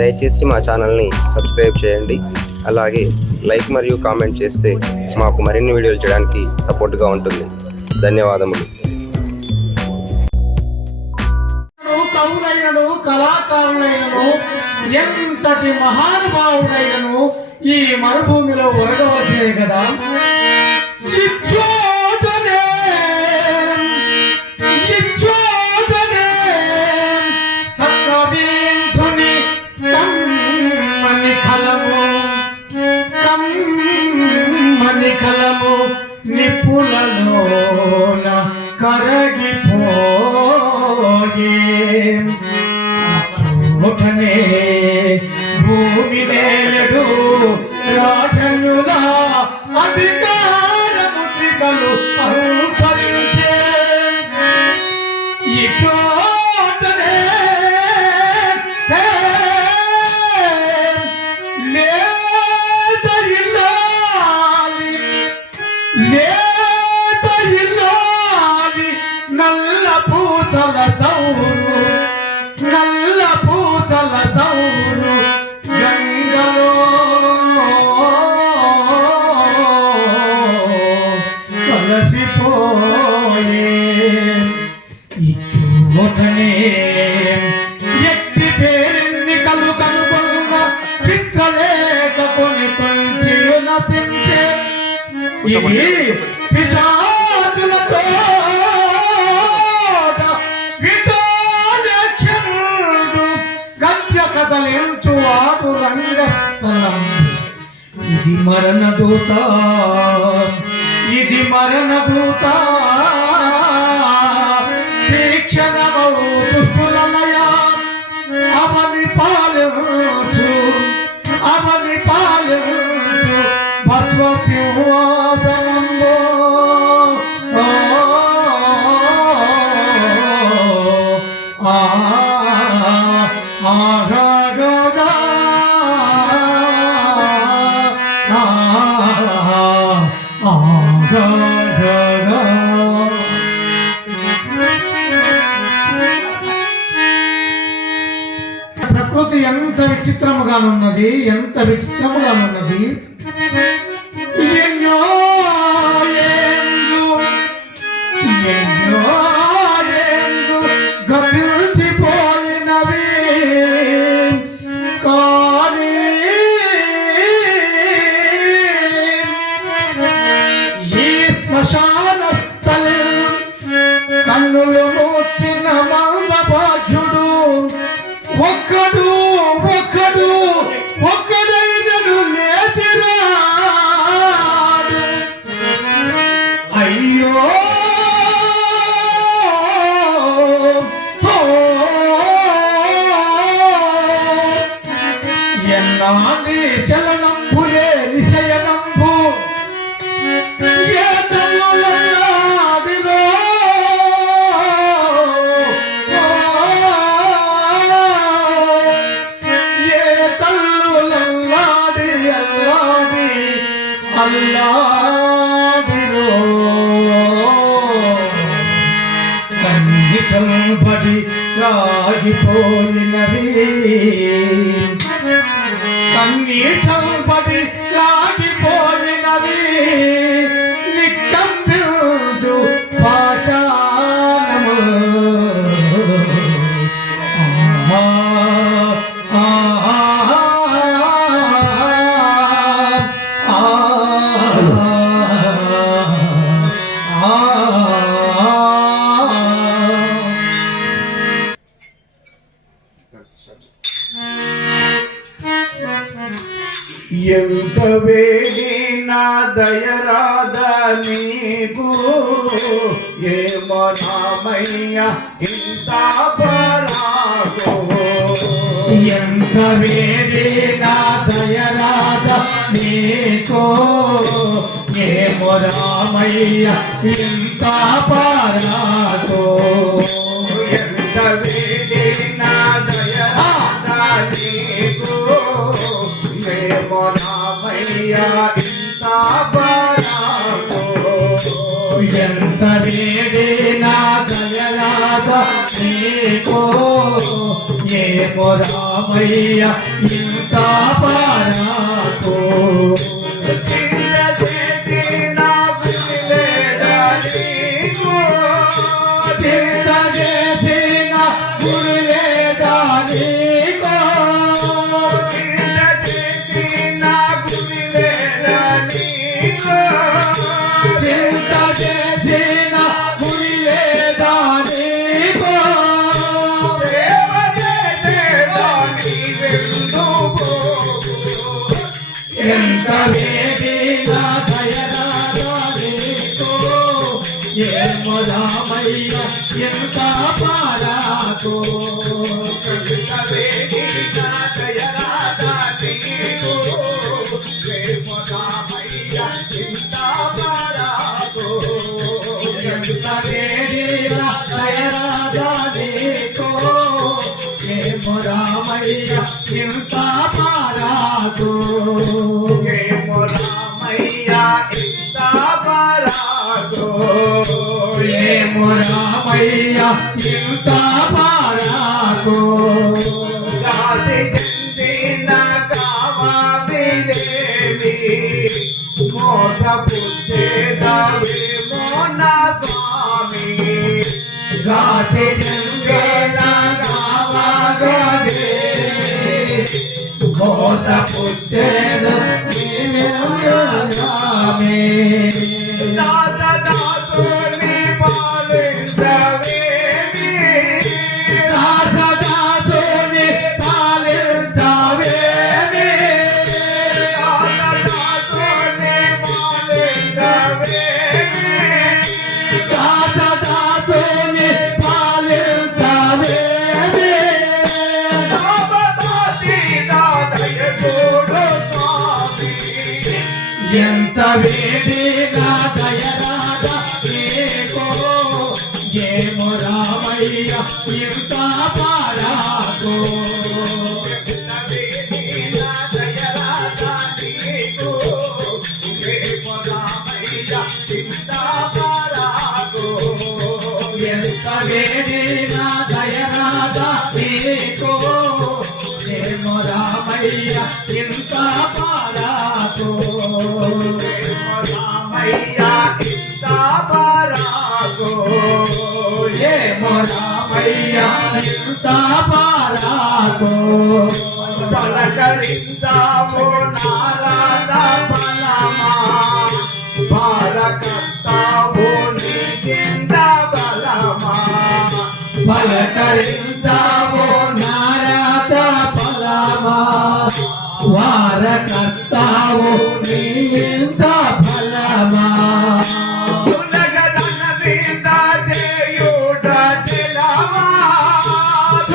దయచేసి మా ఛానల్ని సబ్స్క్రైబ్ చేయండి. అలాగే లైక్ మరియు కామెంట్ చేస్తే మాకు మరిన్ని వీడియోలు చేయడానికి సపోర్ట్గా ఉంటుంది. ధన్యవాదములు. కవులైనను కళాకారులైనను ఎంతటి మహానుభావుడైనను ఈ మరుభూమిలో ఒరగవచ్చే కదా. సత్కవీంద్రుని కమ్మని కలము నిపులలోన కరగిపోయే చోటనే భూమి నేలడు రాజన్యుల అధికార ముద్రికలు అనుసరించే ఈ చోటనే లేత ఇల్లాలి నల్ల పూసల సౌరు గంగలో కలసిపోయే ఈ చోటనే ఎత్తి పేరెన్నికలు కనుగొన్న చిత్రలేఖ కొని కొంచె నశించే ఇది పిశాచులతో కదలించువాడు రంగస్థలం. ఇది మరణదూత తీక్షణమౌ దుష్టులమయ అవని పాలించు భస్వ సింహాసనంబో ప్రకృతి ఎంత విచిత్రముగానున్నది. ఎన్నో ఏళ్ళు గతిల్చిపోయినవి కానీ ఈ శ్మశాన స్థలి కన్నులు మూర్చిన మంద భాగ్యుడు ఒక్కడైనను లేచిరాడు. అయ్యో ఎన్నాని చలనంబులే నిశయనంబు ఏ తల్లులన్నాడిరో అల్లాడిరో కన్నిటలు పడి రాగిపోయినవి నిక్కంబిల్దు పాషాణము ఎంత వేడి నా దయరాద నీకు ఏమో నామయ్య ఇంత పరాగో. ఎంత వేడి నా దయరాద నీకు ఏమో రామయ్య ఇంత పరాగో. ఎంత వేడి నా దయరాద నీకు ఏమో రామయ్య ఇంత పరాగో. ఎంత వేడి నా దయరాద నీకు ఏమో రామయ్య ఇంత పరాకు చింత చేసి నా గురిలేడా నీకు చింత చేసి నా గురిలేదా నీకు చింత చేసి నా గురిలేడా నీకు చింత చేసి నా గురిలేదా నీకు ప్రేమ చేసేదా నీవెందుకు ఎంత వేడినా దయరాదా నీకు ఏమో రామయ్య ఎంత పరాకు ఎంత వేడినా దయరాదా నీకు ఏమో రామయ్య ఎంత పరాకు ఎంత వేడినా దయరాదా నీకు ఏమో రామయ్య ఎంత పరాకు ఏమో రామయ్య ఎంత పరాకు ఏమో రామయ్య ఎంత పరాకు రాసి చెందిన కావాలేమి మోసపుచ్చేదవేమో నా స్వామి రాసి చెందిన కావాలేమి మోసపుచ్చేదు స్వామి దాసదాసుని పాలించవేమి దాసదాసుని పాలించవేమి దాసదాసుని పాలించవేమి దాసదాసుని పాలించవేమి దాసదాసి దాదయ చూడు స్వామి ఎంత వేడిగా దయరాదా నీకు ఏమో రామయ్య ఎంత పరాకు ఎంత వేడిగా దయరాదా నీకు ఏమో రామయ్య ఎంత పరాకు ఎంత వేడిగా దయరాదా నీకు ఏమో రామయ్య ఎంత పరాకు రామయ్య ఇంత పరాకు ఏమో రామయ్య ఇంత పరాకు పలకరించావు నారాధ బలమా భారకర్తావు నీకింత బలమా పలకరించావు నారాధ బలమా వారకర్తావు నీవింత ఫలమా ఉలగదన వింత చేయుట చెలమా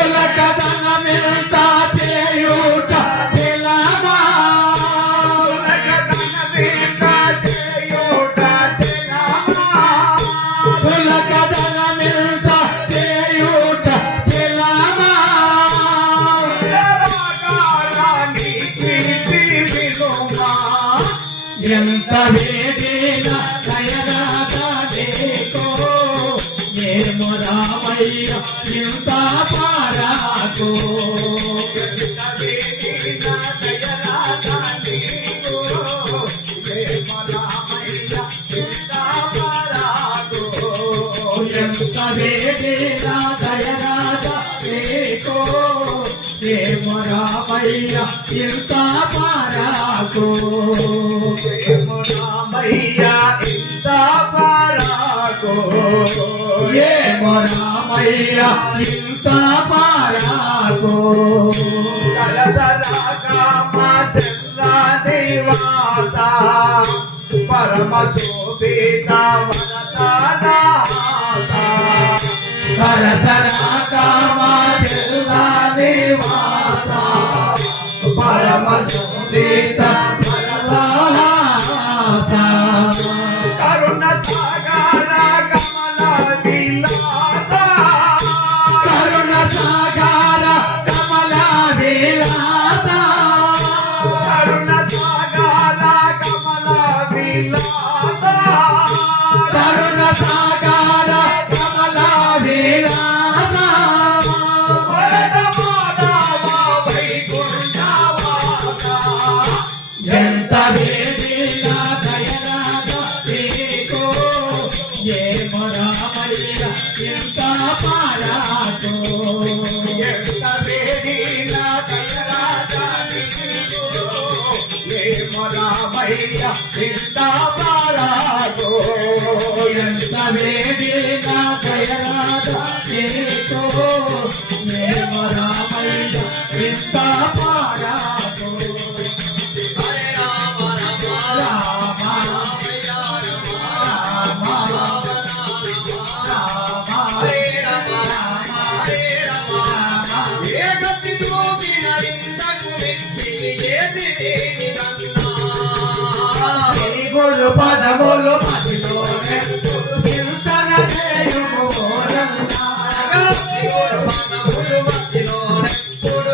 ఉలగదన వింత చేయుట చెలమా ఉలగదన వింత చేయుట చెలమా ఉలగదన వింత చేయుట చెలమా ఎంత వేడినా దయరాదా నీకు ఏమో రామయ్య ఎంత పరాకు ఎంత వేడినా దయరాదా నీకు ఏమో రామయ్య ఎంత పరాకు ఎంత వేడినా దయరాదా నీకు ఏమో రామయ్య ఎంత పరాకు ఏమో రామయ్య ఎంత పరాకు ఏమో రామయ్య ఎంత పరాకు కలతరాగమ చంద్రాని వాత పరమ శోభిత వరదానాత సరసరాగమ చంద్రాని వాత పరమ శోభిత వరదానాత కరుణ సాగర కమల విలాస కరుణ సాగర కమల విలాస కరుణ సాగర కమల విలాస కరుణ సాగర కమల విలాస పారాకు ఎంత వేడిన కయరాజా నీకు ఏమరామయ్య ఇంత పారాకు ఎంత వేడిన కయరాజా నీకు ఏమరామయ్య ఇంత పారాకు హరే రామ రామ రామ గురు పదములు మదిలోనే చింతన చేయుము ఓరన్నా గురు పదములు మదిలోనే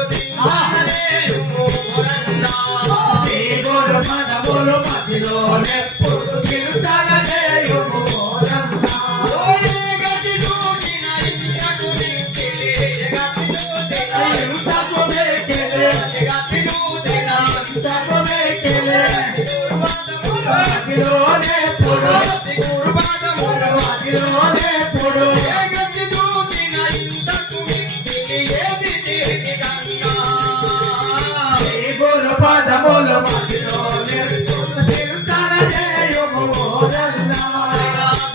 గురు పదములు మదిలోనే చింతన చేయుము ఓరన్నా అదిలోనే పొడు గురు పాదములు అదిలోనే పొడు గతి దూకిన ఇంతకు మిక్కిలి ఏది దేని గంగా గురు పాదములు అదిలోనే చింతన చేయుము ఓరన్నా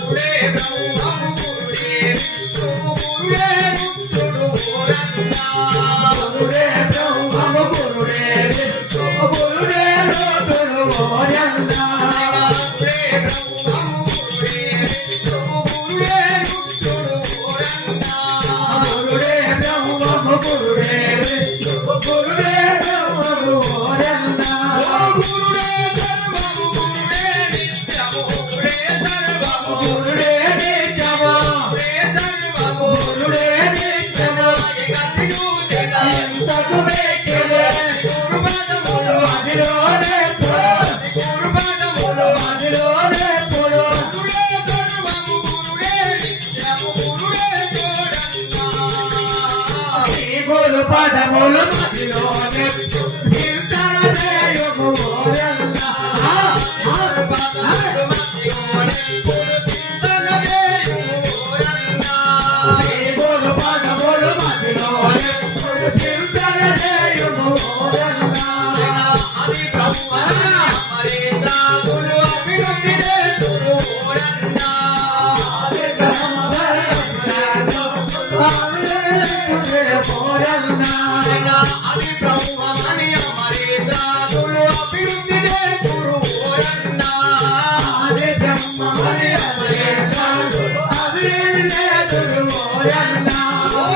గురుడే బ్రహ్మము గురుడే విష్ణువు గురుడే రుద్రుడు ఓరన్నా గురుడే బ్రహ్మము గురుడే విష్ణువు గురుడే రుద్రుడు ఓరన్నా గురుడే బ్రహ్మము గురుడే విష్ణువు గురుడే బ్రహ్మము ఓరన్నా గురుడే సర్వము గురుడే నిత్యము గురుడే సర్వము గురుడే నిత్యము గురుడే సర్వము గురుడే నిత్యము గతిను ఎంతకు వేకెలే గురు పదములు అదిలోనే గురు పదములు అదిలోనే గురుడే సర్వము గురుడే నిత్యము గురుడే జోడన్నా గురు పదములు అదిలోనే చింతన చేయుము ఓరన్నా గురు పదములు అదిలోనే చింతన చేయుము ఓరన్నా గురు పదములు అదిలోనే చింతన చేయుము ఓరన్నా అది బ్రహ్మ అమరేంద్రాదులు అభివృద్ధి చేతురు ఓరన్నా అది బ్రహ్మ అది బ్రహ్మని అమరేంద్రాదులు అభివృద్ధి చేతురు ఓరన్నా అది బ్రహ్మని అమరేంద్రాదులు అభివృద్ధి చేతురు ఓరన్నా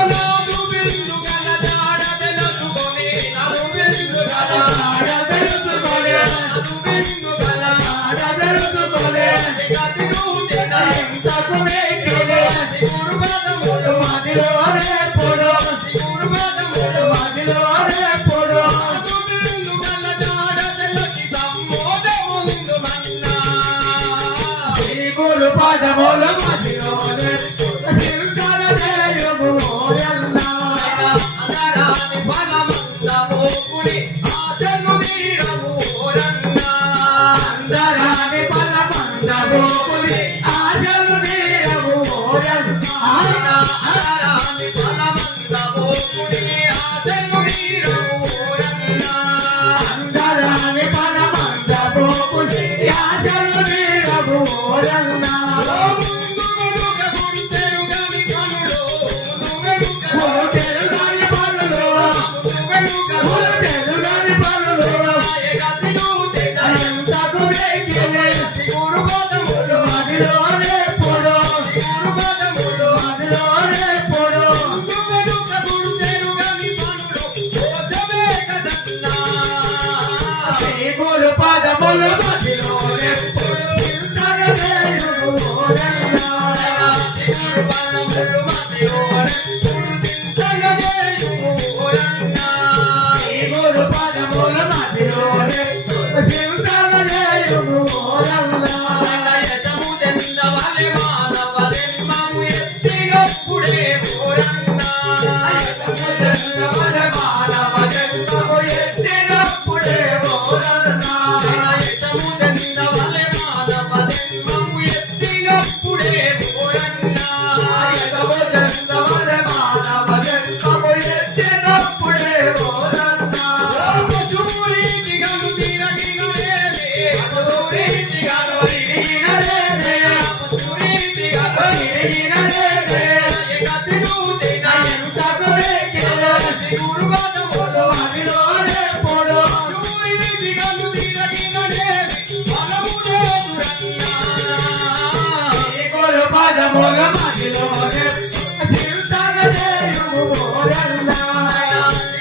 నాదు బిందు గల జాడ తెలుసుకొని నలు బిందు గల జాడ తెలుసుకొని నలు బిందు గల జాడ తెలుసుకొని గతి నూతన ఎంతకు వేకెలే గురు పదములు అదిలోనే పొడు గురు పదములు అదిలోనే పొడు నాదు బిందు గల జాడ తెలుసి సమ్మోదముందు మన్నా గురు పదములు అదిలోనే చింతన చేయుము ఓరన్నా అందరాని ఫలమందము కుడి ఆశను తీరము ఓరన్నా అందరాని ఫలమందము కుడి ఆశను తీరము ఓరన్నా అందరాని ఫలమందము కుడి ఆశను తీరము ఓరన్నా అందరాని ఫలమందము కుడి ఆశను తీరము ఓరన్నా గురు పదములు అదిలోనే పొడు గురు పదములు అదిలోనే పొడు గురు తెరుగని పనులు పోతమే కదన్నా గురు పదములు అదిలోనే పొడు చింతన చేయుము ఓరన్నా గురు పదములు అదిలోనే పొడు చింతన చేయుము ఓరన్నా గురు పదములు అదిలోనే చింతన చేయుము ఓరన్నా యశముదెందవలె మానవ జన్మము ఎత్తినప్పుడే ఓరన్నా యశముదెందవలె మానవ జన్మము ఎత్తినప్పుడే ఓరన్నా యశముదెందవలె మానవ జన్మము ఎత్తినప్పుడే ఓరన్నా యశముదెంద తిన ఎంతకు వెక్కిన గురు పదములు మదిలోనే పొడు ఊరి దిగలు తిరగిన దేవి బలమునే దురన్నా గురు పదములు మదిలోనే తిరుతగదే యుగోరన్నా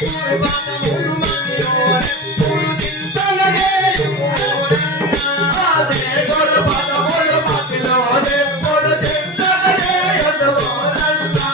గురు పదములు మదిలోనే గురు తింతగదే యుగోరన్నా గురు పదములు మదిలోనే గురు తింతగదే యుగోరన్నా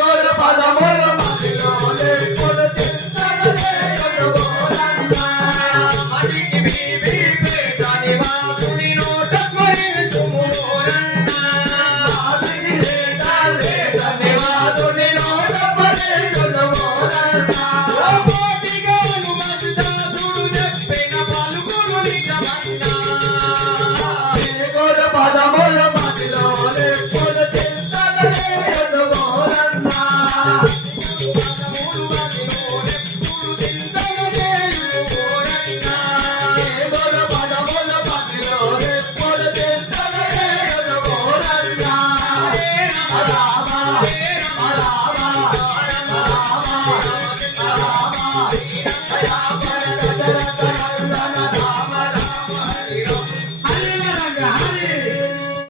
గురు పదములు మదిలోనే Rama